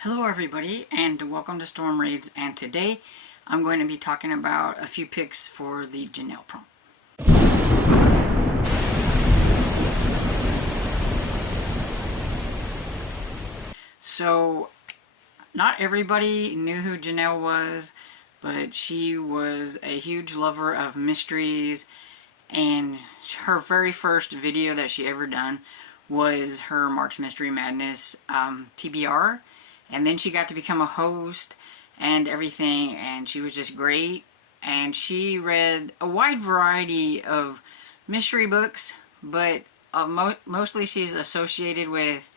Hello everybody and welcome to Storm Raids, and today I'm going to be talking about a few picks for the Janelle prompt. So not everybody knew who Janelle was, but she was a huge lover of mysteries, and her very first video that she ever done was her March Mystery Madness TBR. And then she got to become a host and everything, and she was just great. And she read a wide variety of mystery books, but mostly she's associated with,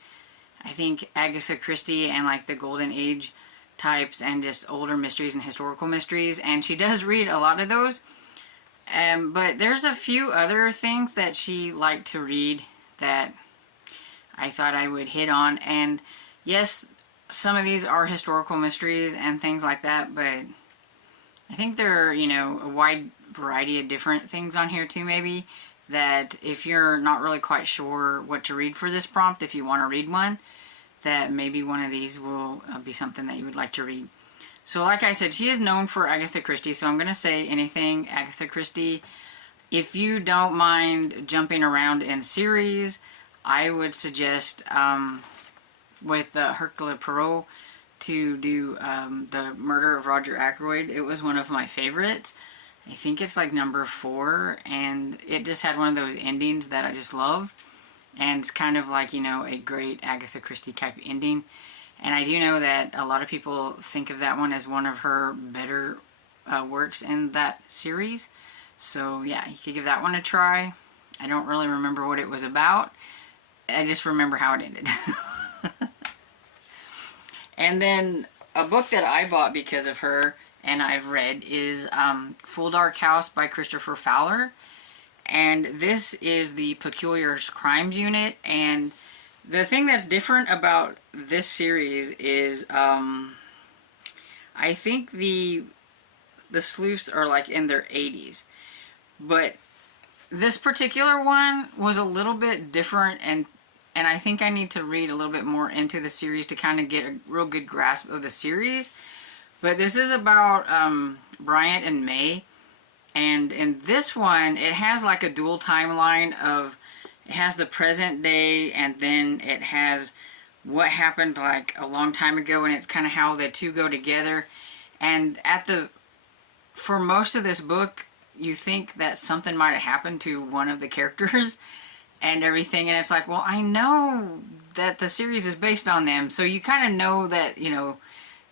I think, Agatha Christie and like the Golden Age types and just older mysteries and historical mysteries. And she does read a lot of those. But there's a few other things that she liked to read that I thought I would hit on. And yes, some of these are historical mysteries and things like that, but I think there are, a wide variety of different things on here too, maybe, that if you're not really quite sure what to read for this prompt, if you want to read one, that maybe one of these will be something that you would like to read. So like I said, she is known for Agatha Christie, so I'm going to say anything Agatha Christie. If you don't mind jumping around in series, I would suggest with Hercule Poirot to do the Murder of Roger Ackroyd. It was one of my favorites. I think it's like number 4, and it just had one of those endings that I just love. And it's kind of like, a great Agatha Christie type ending. And I do know that a lot of people think of that one as one of her better works in that series. So yeah, you could give that one a try. I don't really remember what it was about. I just remember how it ended. And then a book that I bought because of her and I've read is Full Dark House by Christopher Fowler. And this is the Peculiar Crimes Unit. And the thing that's different about this series is I think the sleuths are like in their 80s. But this particular one was a little bit different, and I think I need to read a little bit more into the series to kind of get a real good grasp of the series. But this is about Bryant and May. And in this one, it has like a dual timeline of, it has the present day, and then it has what happened like a long time ago, and it's kind of how the two go together. And for most of this book, you think that something might have happened to one of the characters and everything, and it's like, well, I know that the series is based on them, so you kind of know that,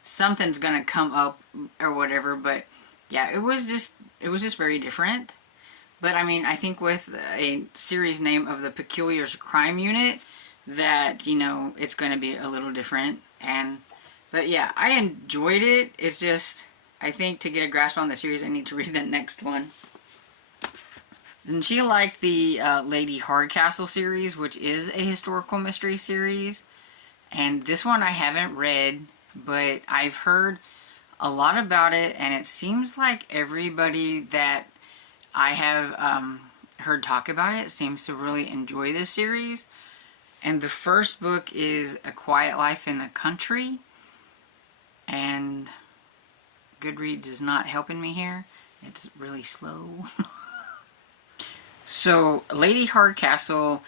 something's gonna come up or whatever. But yeah, it was just very different. But I mean, I think with a series name of the Peculiar Crime Unit, that, it's gonna be a little different. But yeah, I enjoyed it. It's just, I think to get a grasp on the series, I need to read the next one. And she liked the Lady Hardcastle series, which is a historical mystery series. And this one I haven't read, but I've heard a lot about it, and it seems like everybody that I have heard talk about it seems to really enjoy this series. And the first book is A Quiet Life in the Country, and Goodreads is not helping me here. It's really slow. So, Lady Hardcastle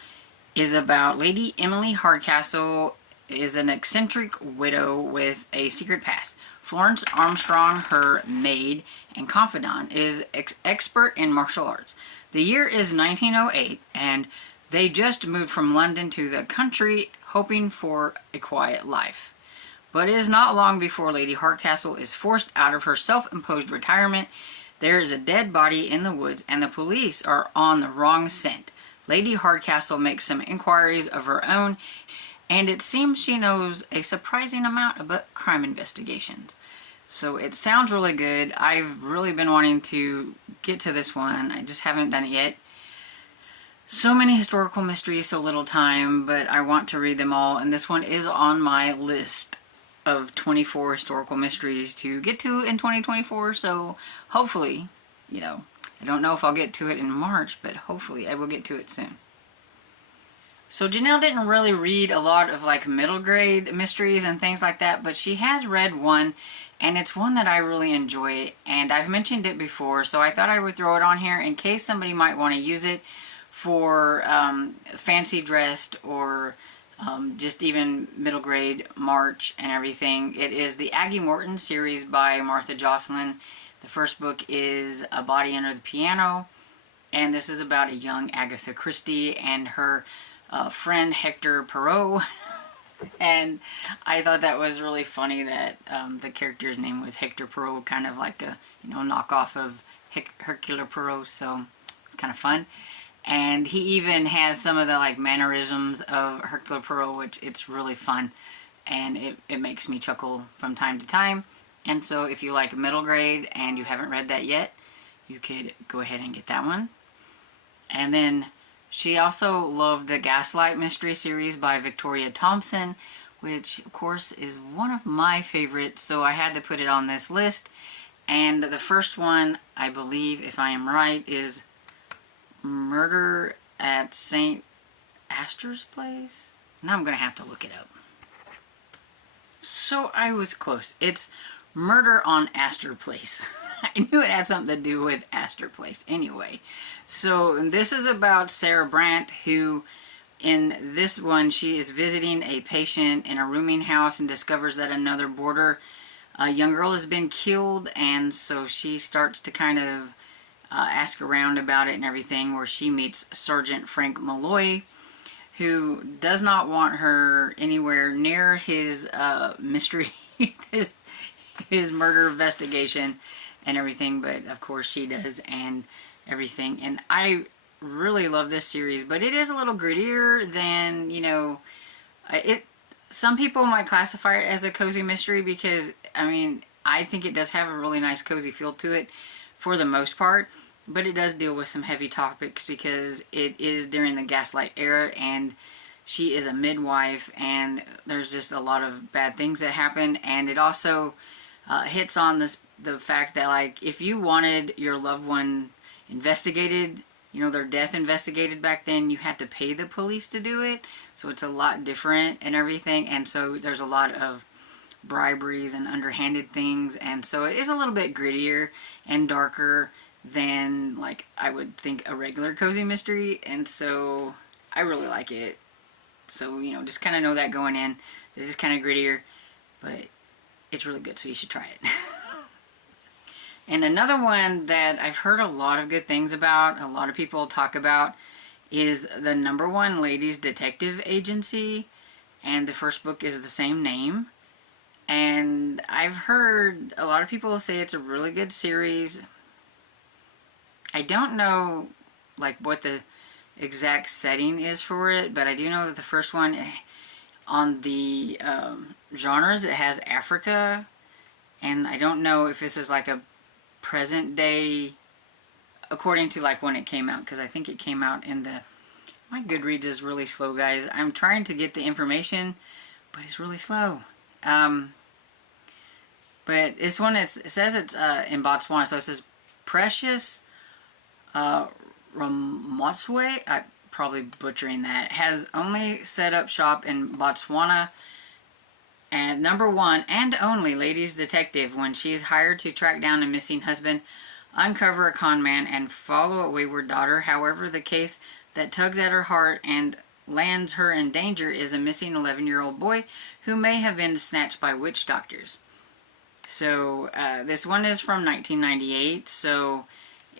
is about Lady Emily Hardcastle is an eccentric widow with a secret past. Florence Armstrong, her maid and confidant, is expert in martial arts. The year is 1908, and they just moved from London to the country, hoping for a quiet life. But it is not long before Lady Hardcastle is forced out of her self-imposed retirement. There is a dead body in the woods, and the police are on the wrong scent. Lady Hardcastle makes some inquiries of her own, and it seems she knows a surprising amount about crime investigations. So it sounds really good. I've really been wanting to get to this one. I just haven't done it yet. So many historical mysteries, so little time, but I want to read them all, and this one is on my list of 24 historical mysteries to get to in 2024, so hopefully, I don't know if I'll get to it in March, but hopefully I will get to it soon. So Janelle didn't really read a lot of like middle grade mysteries and things like that, but she has read one, and it's one that I really enjoy, and I've mentioned it before, so I thought I would throw it on here in case somebody might want to use it for fancy dressed or just even middle grade March and everything. It is the Aggie Morton series by Martha Jocelyn. The first book is A Body Under the Piano, and this is about a young Agatha Christie and her friend Hector Poirot. And I thought that was really funny that the character's name was Hector Poirot, kind of like a, you know, knockoff of Hercule Poirot, so it's kind of fun. And he even has some of the like mannerisms of Hercule Poirot, which it's really fun, and it makes me chuckle from time to time. And so if you like middle grade and you haven't read that yet, you could go ahead and get that one. And then she also loved the Gaslight Mystery series by Victoria Thompson, which of course is one of my favorites, so I had to put it on this list. And the first one, I believe, if I am right, is Murder at St. Astor's Place? Now I'm going to have to look it up. So I was close. It's Murder on Astor Place. I knew it had something to do with Astor Place. Anyway, so this is about Sarah Brandt, who in this one, she is visiting a patient in a rooming house and discovers that another boarder, a young girl, has been killed, and so she starts to kind of ask around about it and everything, where she meets Sergeant Frank Malloy, who does not want her anywhere near his mystery, his murder investigation and everything, but of course she does and everything. And I really love this series, but it is a little grittier than, you know, some people might classify it as a cozy mystery because, I mean, I think it does have a really nice cozy feel to it for the most part, but it does deal with some heavy topics because it is during the Gaslight era, and she is a midwife, and there's just a lot of bad things that happen. And it also hits on the fact that, like, if you wanted your loved one investigated, you know, their death investigated back then, you had to pay the police to do it, so it's a lot different and everything. And so there's a lot of briberies and underhanded things, and so it is a little bit grittier and darker than, like, I would think a regular cozy mystery, and so I really like it. So, you know, just kind of know that going in. It is kind of grittier, but it's really good, so you should try it. And another one that I've heard a lot of good things about, a lot of people talk about, is the #1 Ladies Detective Agency, and the first book is the same name. And I've heard a lot of people say it's a really good series. I don't know, like, what the exact setting is for it, but I do know that the first one, on the genres, it has Africa, and I don't know if this is like a present day, according to like when it came out, because I think it came out in the, my Goodreads is really slow, guys. I'm trying to get the information, but it's really slow. But this one, it says it's in Botswana, so it says Precious Ramotswe, I'm probably butchering that, has only set up shop in Botswana, and #1 and only ladies detective, when she is hired to track down a missing husband, uncover a con man, and follow a wayward daughter. However, the case that tugs at her heart and lands her in danger is a missing 11-year-old boy who may have been snatched by witch doctors. So this one is from 1998, so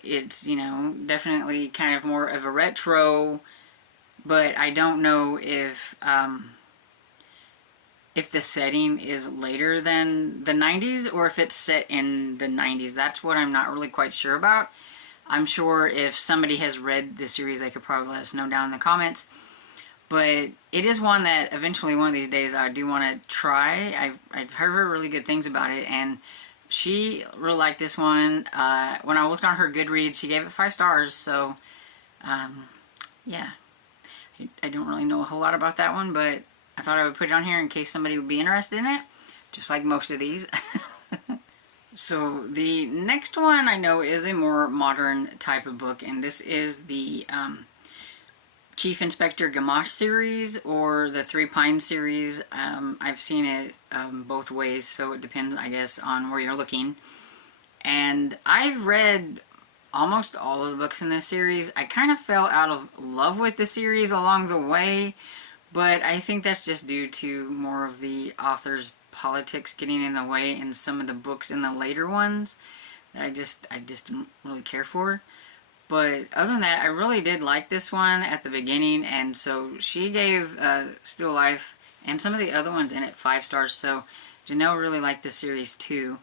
it's, you know, definitely kind of more of a retro, but I don't know if the setting is later than the 90s or if it's set in the 90s. That's what I'm not really quite sure about. I'm sure if somebody has read the series, they could probably let us know down in the comments. But it is one that eventually one of these days I do want to try. I've heard really good things about it, and she really liked this one. When I looked on her Goodreads, she gave it 5 stars, so yeah. I don't really know a whole lot about that one, but I thought I would put it on here in case somebody would be interested in it, just like most of these. So the next one I know is a more modern type of book, and this is the Chief Inspector Gamache series or the Three Pines series. I've seen it both ways, so it depends, I guess, on where you're looking. And I've read almost all of the books in this series. I kind of fell out of love with the series along the way, but I think that's just due to more of the author's politics getting in the way in some of the books in the later ones that I just didn't really care for. But other than that, I really did like this one at the beginning, and so she gave Still Life and some of the other ones in it 5 stars, so Janelle really liked this series too.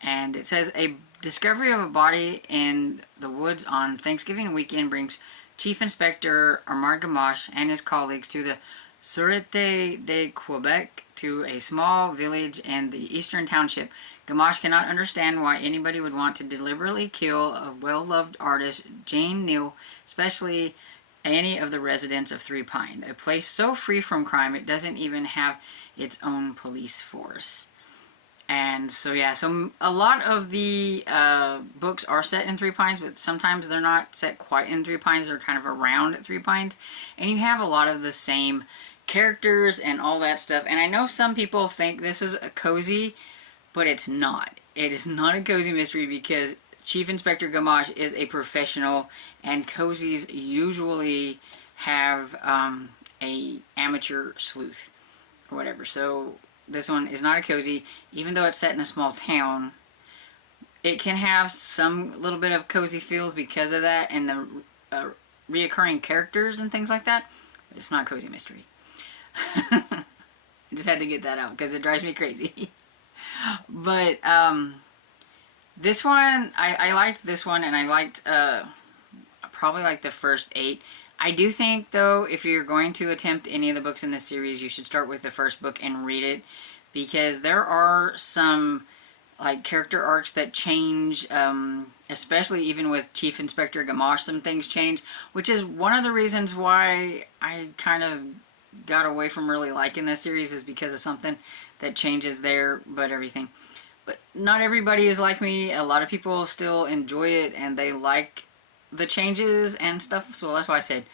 And it says, a discovery of a body in the woods on Thanksgiving weekend brings Chief Inspector Armand Gamache and his colleagues to the Sûreté de Quebec, to a small village in the eastern township. Gamache cannot understand why anybody would want to deliberately kill a well-loved artist, Jane Neal, especially any of the residents of Three Pines, a place so free from crime it doesn't even have its own police force. And so yeah, so a lot of the books are set in Three Pines, but sometimes they're not set quite in Three Pines. They're kind of around Three Pines. And you have a lot of the same characters and all that stuff. And I know some people think this is a cozy, but it's not. It is not a cozy mystery because Chief Inspector Gamache is a professional, and cozies usually have a amateur sleuth or whatever. So this one is not a cozy, even though it's set in a small town. It can have some little bit of cozy feels because of that and the reoccurring characters and things like that. But it's not a cozy mystery. I just had to get that out because it drives me crazy. But this one, I liked this one, and I liked probably like the first 8. I do think, though, if you're going to attempt any of the books in this series, you should start with the first book and read it, because there are some like character arcs that change, especially even with Chief Inspector Gamache, some things change, which is one of the reasons why I kind of got away from really liking this series, is because of something that changes there, but everything. But not everybody is like me. A lot of people still enjoy it, and they like the changes and stuff, so that's why I said,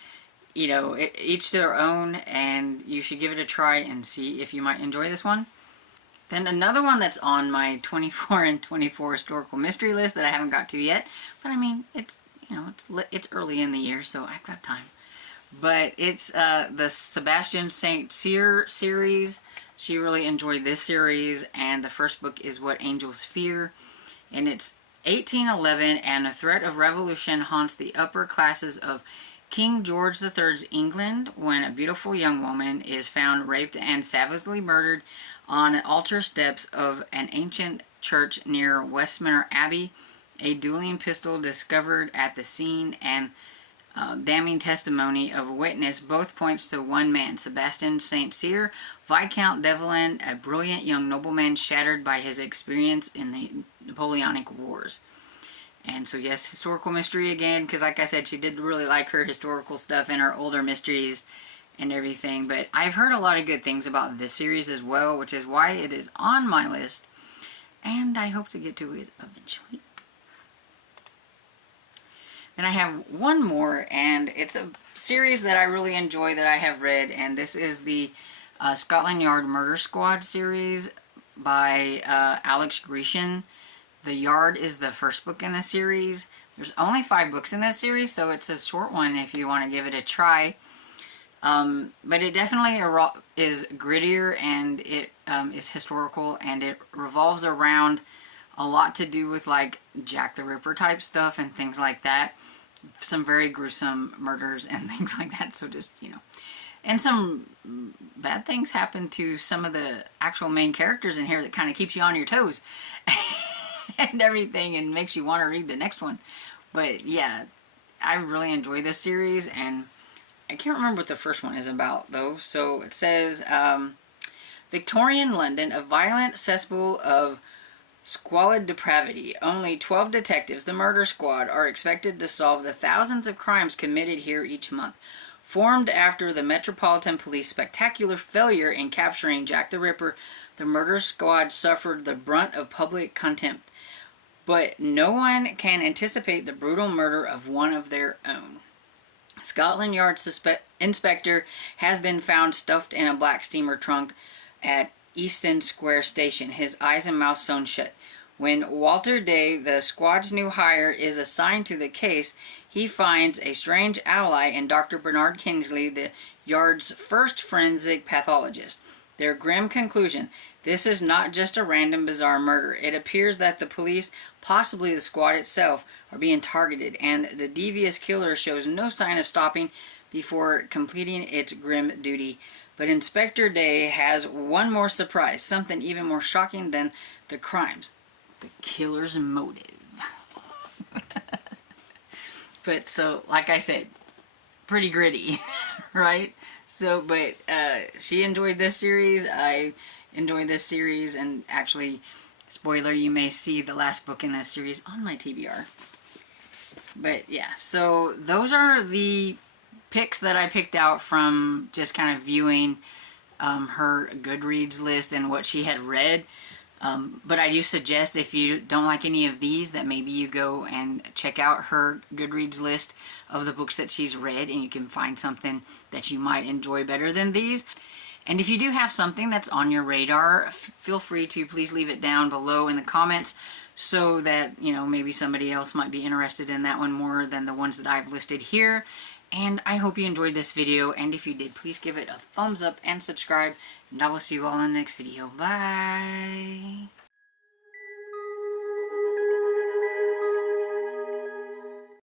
you know, each to their own, and you should give it a try and see if you might enjoy this one. Then another one that's on my 24 and 24 historical mystery list that I haven't got to yet, but I mean, it's, you know, it's early in the year, so I've got time. But it's the Sebastian St. Cyr series. She really enjoyed this series, and the first book is What Angels Fear, and it's 1811, and a threat of revolution haunts the upper classes of King George III's England when a beautiful young woman is found raped and savagely murdered on altar steps of an ancient church near Westminster Abbey. A dueling pistol discovered at the scene and damning testimony of a witness both points to one man, Sebastian St. Cyr, Viscount Devlin, a brilliant young nobleman shattered by his experience in the Napoleonic Wars. And so yes, historical mystery again, because like I said, she did really like her historical stuff and her older mysteries and everything. But I've heard a lot of good things about this series as well, which is why it is on my list, and I hope to get to it eventually. Then I have one more, and it's a series that I really enjoy that I have read, and this is the Scotland Yard Murder Squad series by Alex Grecian. The Yard is the first book in the series. There's only 5 books in this series, so it's a short one if you want to give it a try. But it definitely is grittier, and it is historical, and it revolves around a lot to do with like Jack the Ripper type stuff and things like that. Some very gruesome murders and things like that, so just, you know. And some bad things happen to some of the actual main characters in here that kind of keeps you on your toes and everything, and makes you want to read the next one. But yeah, I really enjoy this series, and I can't remember what the first one is about though. So it says, Victorian London, a violent cesspool of squalid depravity. Only 12 detectives, the Murder Squad, are expected to solve the thousands of crimes committed here each month. Formed after the Metropolitan Police spectacular failure in capturing Jack the Ripper, the Murder Squad suffered the brunt of public contempt. But no one can anticipate the brutal murder of one of their own. Scotland Yard inspector has been found stuffed in a black steamer trunk at Easton Square Station, his eyes and mouth sewn shut. When Walter Day, the squad's new hire, is assigned to the case, he finds a strange ally in Dr. Bernard Kingsley, the yard's first forensic pathologist. Their grim conclusion: this is not just a random bizarre murder. It appears that the police, possibly the squad itself, are being targeted, and the devious killer shows no sign of stopping before completing its grim duty. But Inspector Day has one more surprise, something even more shocking than the crimes: the killer's motive. But so, like I said, pretty gritty, right? So, but she enjoyed this series. I enjoyed this series, and actually, spoiler, you may see the last book in this series on my TBR. But yeah, so those are the picks that I picked out from just kind of viewing her Goodreads list and what she had read. But I do suggest, if you don't like any of these, that maybe you go and check out her Goodreads list of the books that she's read, and you can find something that you might enjoy better than these. And if you do have something that's on your radar, feel free to please leave it down below in the comments, so that, you know, maybe somebody else might be interested in that one more than the ones that I've listed here. And I hope you enjoyed this video, and if you did, please give it a thumbs up and subscribe, and I will see you all in the next video. Bye!